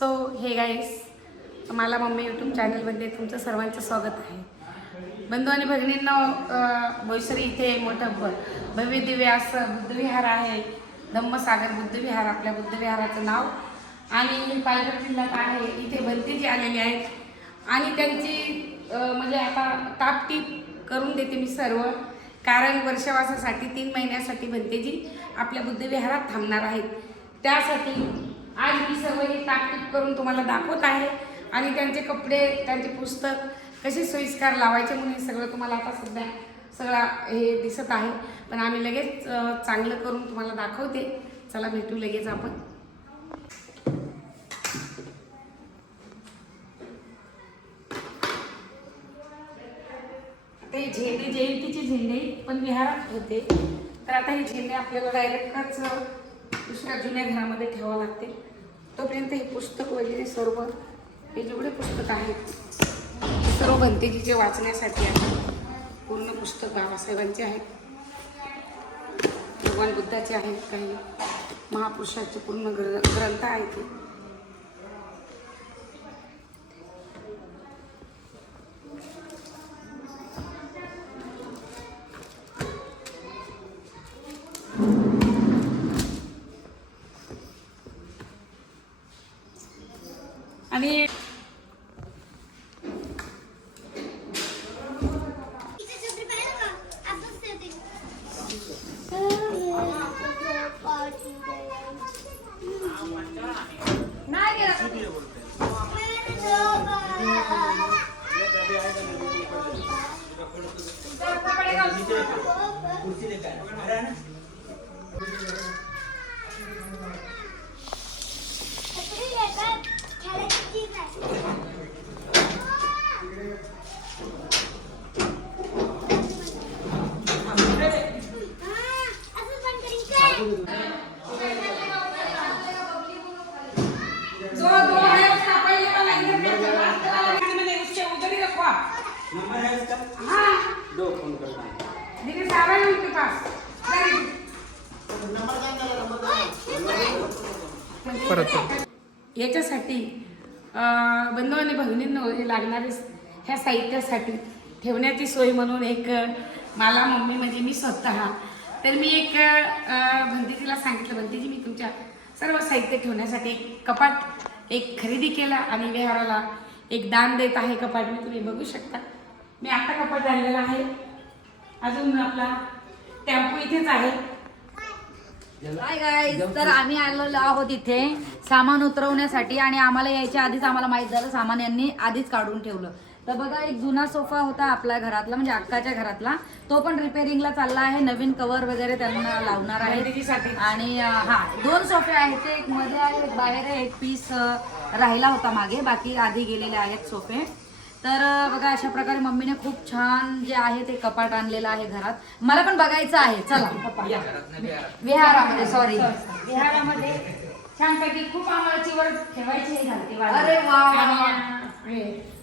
So hey guys मला mummy YouTube चॅनलमध्ये तुमचं सर्वांचं स्वागत आहे. बंधू आणि भगिनींना अं, इथे मोठं भ भव्य दिव्य असं बुद्धविहार आहे. धम्मसागर बुद्धविहार आपल्या बुद्धविहाराचं नाव. आणि पालघर जिल्ह्यात आहे. इथे भंतीजी आलेली आहेत. आणि त्यांची म्हणजे आता तापटीप करून देते मी सर्व. कारण वर्षवासासाठी तीन महिन्यासाठी भंतेजी आपल्या बुद्धविहारात थांबणार आहेत. त्यासाठी आज मी सर्व हे टापटीप करून तुम्हाला दाखवत आहे. आणि त्यांचे कपडे त्यांचे पुस्तक कसे सोयीस्कार लावायचे म्हणून हे सगळं तुम्हाला आता सध्या सगळा हे दिसत आहे. पण आम्ही लगेच चांगलं करून तुम्हाला दाखवते. चला भेटू लगेच आपण. ते झेंडे जयंतीचे झेंडे पण विहारात होते. तर आता हे झेंडे आपल्याला डायरेक्टच दुसऱ्या जुन्या घरामध्ये ठेवावं लागते. तोपर्यंत हे पुस्तक वगैरे सर्व हे जेवढे पुस्तक आहेत हे सर्व भंतेजीचे वाचण्यासाठी आहे पूर्ण पुस्तक बाबासाहेबांचे आहेत. भगवान बुद्धाचे आहेत काही महापुरुषाचे पूर्ण ग्र ग्रंथ आहेत. कुर्सी लेकर है उनके पास. Good. याच्यासाठी बंधू आणि भगिनींना हे लागणारे ह्या साहित्यासाठी ठेवण्याची सोय म्हणून एक मला मम्मी म्हणजे मी स्वतः. तर मी एक भंतीजीला सांगितलं भंतीजी मी तुमच्या सर्व साहित्य ठेवण्यासाठी एक कपाट एक खरेदी केला आणि विहाराला एक दान देत आहे कपाट. मी तुम्ही बघू शकता. मी आता कपाट आणलेला आहे. अजून आपला टेम्पो इथेच आहे. हाय गाईज तर आम्ही आलेलो आहोत इथे सामान उतरवण्यासाठी आणि आम्हाला यायच्या आधीच आम्हाला माहीत झालं सामान यांनी आधीच काढून ठेवलं. तर बघा एक जुना सोफा होता आपल्या घरातला म्हणजे अक्काच्या घरातला. तो पण रिपेअरिंगला चालला आहे नवीन कव्हर वगैरे त्यांना लावणार आहे. आणि हा दोन सोफे आहेत ते एक मध्ये आहे एक बाहेर आहे एक पीस राहिला होता मागे बाकी आधी गेलेले आहेत सोफे. तर बघा अशा प्रकारे मम्मीने खूप छान जे आहे ते कपाट आणलेलं आहे घरात. मला पण बघायचं आहे. चला. विहारामध्ये सॉरी विहारामध्ये छानपैकी खूप आम्हाला चिवर ठेवायची. अरे वा,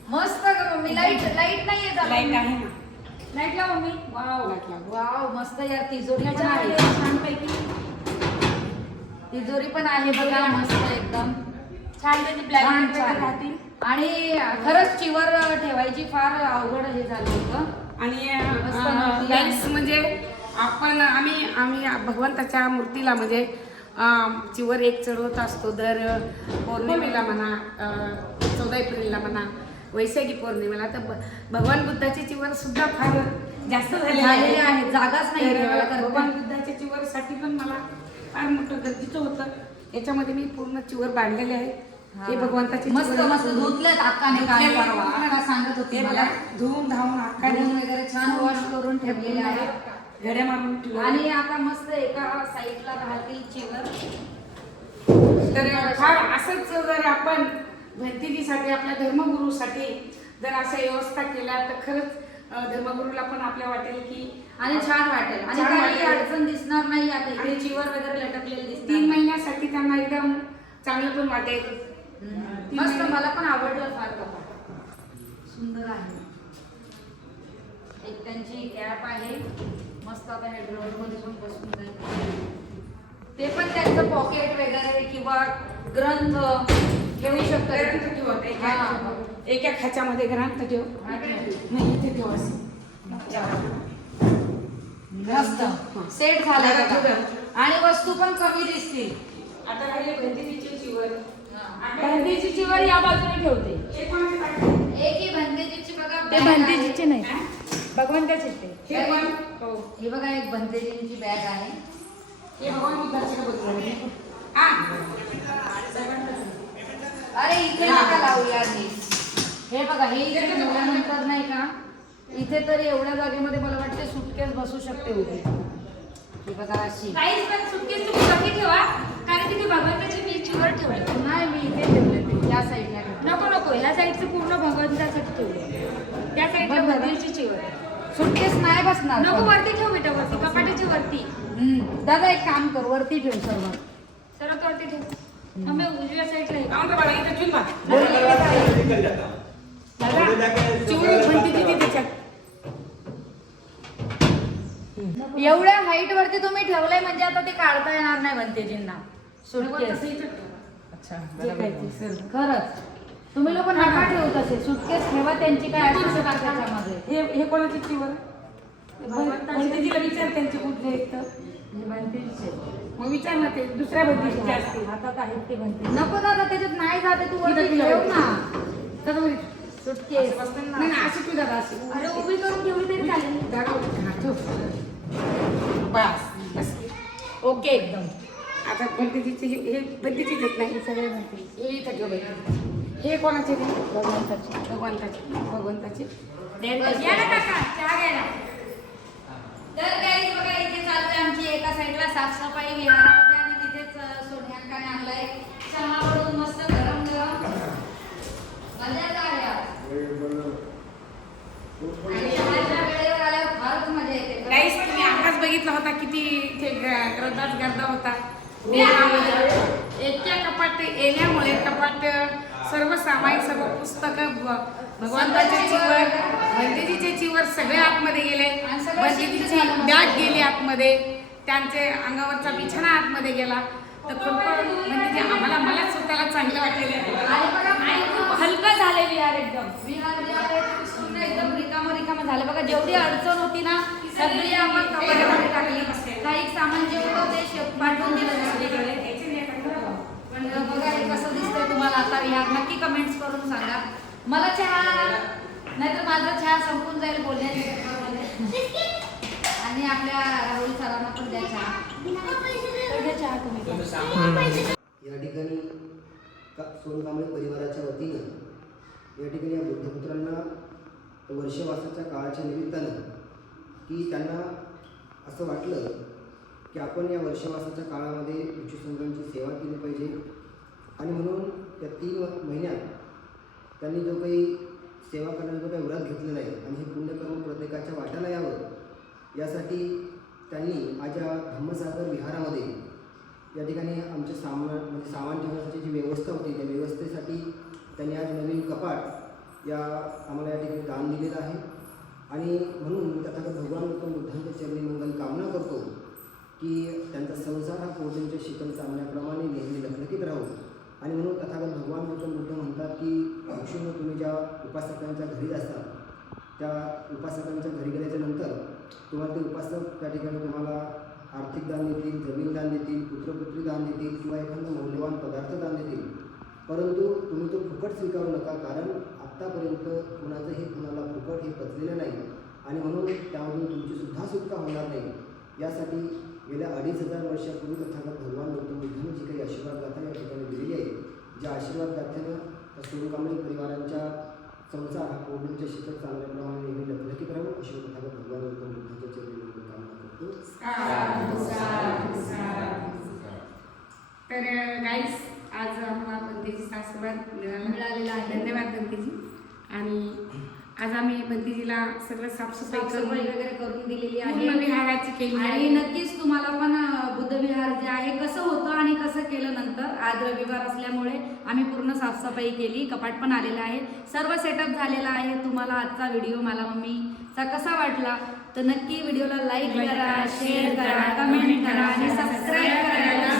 मस्त ग मम्मी. लाइट लाइट नाहीये लाइट आहे ना. लाइट लाव मम्मी. वाव. वाव मस्त यार तिजोरी पण आहे. छानपैकी. तिजोरी पण आहे बघा मस्त एकदम. छानपैकी छान, ब्लॅक छान. राहतील. आणि खरंच चिवर ठेवायची फार अवघड हे झालं होतं. आणि. म्हणजे आपण आम्ही आम्ही भगवंताच्या मूर्तीला म्हणजे चिवर एक चढवत असतो दर पौर्णिमेला म्हणा चौदा एप्रिलला म्हणा वैशाखी पौर्णिमेला. तर भगवान बुद्धाचे चिवर सुद्धा फार जास्त झालेले झालेले आहे. जागाच नाही. भगवान बुद्धाच्या चिवरसाठी पण मला फार मोठं गरजेचं होतं. याच्यामध्ये मी पूर्ण चिवर बांधलेले आहे हे भगवंताचे मस्त मस्त धुतलेत अक्काने काल धुतलेले. परवा अक्का सांगत होती मला? धुवून धावून आकाने काढून वगैरे छान वॉश करून ठेवलेले आहेत घड्या मारून ठेवले आणि आता मस्त एका साईडला राहतील चिवर तर फार असंच जर आपण भंतिजीसाठी आपल्या धर्मगुरूसाठी जर असं व्यवस्था केल्या तर खरंच धर्मगुरूला पण आपल्या वाटेल की आणि छान वाटेल. आणि काही. अडचण दिसणार नाही आता इथे चिवर वगैरे लटकलेले तीन महिन्यासाठी त्यांना एकदम चांगलं पण वाटेल. मस्त मला पण आवडलं फार कपाट सुंदर आहे. एक त्यांची कॅप आहे. मस्त आता हे ड्रॉवर मध्ये पण बसून जाईल. ते पण त्यांचं पॉकेट वगैरे किंवा ग्रंथ ठेवू शकतो. तर तिथे ठेव आता एका- हा. एका खाच्यामध्ये घरात ठेव. नाही इथे ठेव असं. मस्त. सेट झालं. आणि वस्तू पण कमी दिसतील. आता राहिले भंतीजीची चिवर भंतीची चिवर या बाजूने ठेवते. भंतेजीची ते. भंतेजीचे नाही? भगवंताचे ते हे पण हो. ही बघा एक भंतेजींची बॅग आहे. हे भगवान बुद्धाचे बघून हा. अरे इथे नका लावू यार हे हे बघा हे इथे ठेवल्यानंतर नाही का इथे तर एवढ्या जागेमध्ये मला वाटते सुटकेस बसू शकते उभी. ही बघा अशी. काहीच पण सुटकेस तुम्ही कमी ठेवा. कारण तिथे भगवंताची मी चिवर ठेवले. नाही मी इथे ठेवले ते या साईडला ठेवले. नको नको. ह्या साईडचं पूर्ण भगवंतासाठी ठेवले. त्या साईडला बघ बरं. भगवंताची चिवर सुटकेस नाही बसणार नको पण. वरती ठेव बेटा वरती. कपाटाची वरती. हम्म. दादा एक काम कर वरती ठेव सर्व. सर्वात वरती ठेव. मग मी उजव्या साईडला हे. बाळा इथे दादा ती एवढ्या हाईट वरती तुम्ही ठेवलंय म्हणजे आता ते काढता येणार नाही भंतेजींना भगवान सुटकेस सर्व. खरंच. तुम्ही लोक नका ठेवू तसे. सुटकेस ठेवा त्यांची काय टाका त्याच्यामध्ये. हे हे कोणाची चिवर भंतीजीला विचार त्यांची कुठले आहेत तर. मग विचार ना ते दुसऱ्या भंतीजीचे हातात आहेत ते भंते नको दादा त्याच्यात नाही जाते तू वरती. ठेव. ना. तर सुटकेस नाही अशी तू दादा अशी अरे उभी करून ठेवली तरी चालेल. बस. ओके एकदम. आता भंतीजीचे हे हे भंतीचीच आहेत नाही सगळे भंती हे इथं ठेव बाई. हे कोणाचे ते भगवंताचे. भगवंताचे. भगवंताचे. तर काही बघा इथे चालते आमची एका साईडला साफसफाई विहारामध्ये आणि तिथेच आणलाय. बनवून मस्त गरम गरम. मजा आहे आज. आणि चहाच्या वेळेवर आल्यावर फारच मजा येते. गाईस तुम्ही आकाश बघितला होता किती इथे गर्दाच गर्दा होता. इतक्या कपाट येण्यामुळे कपाट सर्व सामायिक सर्व पुस्तकं भगवंताचे चिवर भंतेजीचे चिवर सगळे आतमध्ये गेले. भंतेजीची. बॅग गेली आतमध्ये. त्यांचे अंगावरचा बिछाना आतमध्ये गेला. तर भंतेजी आम्हाला मला स्वतःला चांगलं वाटलेलं आहे. हलकं झाले विहार एकदम विहार जे आहे ते पूर्ण एकदम रिकामं झालं. बघा जेवढी अडचण होती ना सगळी आपण कपाटामध्ये टाकली काही सामान जे होतं ते पाठवून दिलं पण बघा हे कसं दिसतंय तुम्हाला आता. विहार नक्की कमेंट्स करून सांगा. मला चहा नाहीतर माझा चहा संपून जाईल चक्करमध्ये. आणि आपल्या राहुल सरांना पण द्या चहा. तुम्ही या ठिकाणी सोनकांबळे परिवाराच्या वतीनं या ठिकाणी या बुद्धपुत्रांना वर्षवासाच्या काळाच्या निमित्तानं की त्यांना असं वाटलं की आपण या वर्षवासाच्या काळामध्ये भिक्षुसंघांची सेवा केली पाहिजे. आणि म्हणून त्या तीन महिन्यात त्यांनी जो काही सेवा करण्याचा जो काही व्रत घेतलेला आहे आणि हे पुण्यकर्म प्रत्येकाच्या वाट्याला यावं यासाठी त्यांनी आज या धम्मसागर विहारामध्ये या ठिकाणी आमचे सामान म्हणजे सामान ठेवण्यासाठी जी व्यवस्था होती त्या व्यवस्थेसाठी त्यांनी आज नवीन कपाट या आम्हाला या ठिकाणी दान दिलेलं आहे. आणि म्हणून मी तथागत भगवान उत्तम बुद्धांच्या चरणी मंगल कामना करतो की त्यांचा संसार हा कोटींच्या शीतल चांगल्याप्रमाणे नेहमी लखलखीत राहू. आणि म्हणून तथागत भगवान गौतम बुद्ध म्हणतात की भिक्षूंनो तुम्ही ज्या उपासकांच्या घरी असता त्या उपासकांच्या घरी गेल्याच्यानंतर तुम्हाला ते उपासक त्या ठिकाणी तुम्हाला आर्थिक दान देतील जमीन दान देतील पुत्रपुत्री दान देतील किंवा एखादं मौल्यवान पदार्थ दान देतील. परंतु तुम्ही तो फुकट स्वीकारू नका कारण आत्तापर्यंत कुणाचं हे कुणाला फुकट हे पचलेलं नाही आणि म्हणून त्यामधून तुमची सुद्धा सुटका होणार नाही. यासाठी गेल्या अडीच हजार वर्षापूर्वी तथागत भगवान गौतम बुद्धांनी जी काही आशीर्वाद गाथा या ठिकाणी दिलेली आहे ज्या आशीर्वाद गाथेनं त्या सोनकांबळे परिवारांच्या संसार हा कोविडच्या शीतल चांगल्याप्रमाणे नेहमी लखलखीत राहू अशी तथागत भगवान गौतम बुद्धांच्या चरणी कामना करतो. तर गाईस आज आम्हाला आशीर्वाद मिळाला. मिळालेला आहे. धन्यवाद बंतीजी आणि आज आम्ही बंतीजीला सगळं साफसफाई साफसफाई करून वगैरे करून दिलेली आहे. विहाराची केली आणि नक्कीच तुम्हाला पण बुद्धविहार जे आहे कसं होतं आणि कसं केलं नंतर आज रविवार असल्यामुळे आम्ही पूर्ण साफसफाई केली कपाट पण आलेलं आहे. सर्व सेटअप झालेला आहे. तुम्हाला आजचा व्हिडिओ मला मम्मीचा कसा वाटला तर नक्की व्हिडिओला लाईक करा शेअर करा कमेंट करा आणि सबस्क्राईब करायला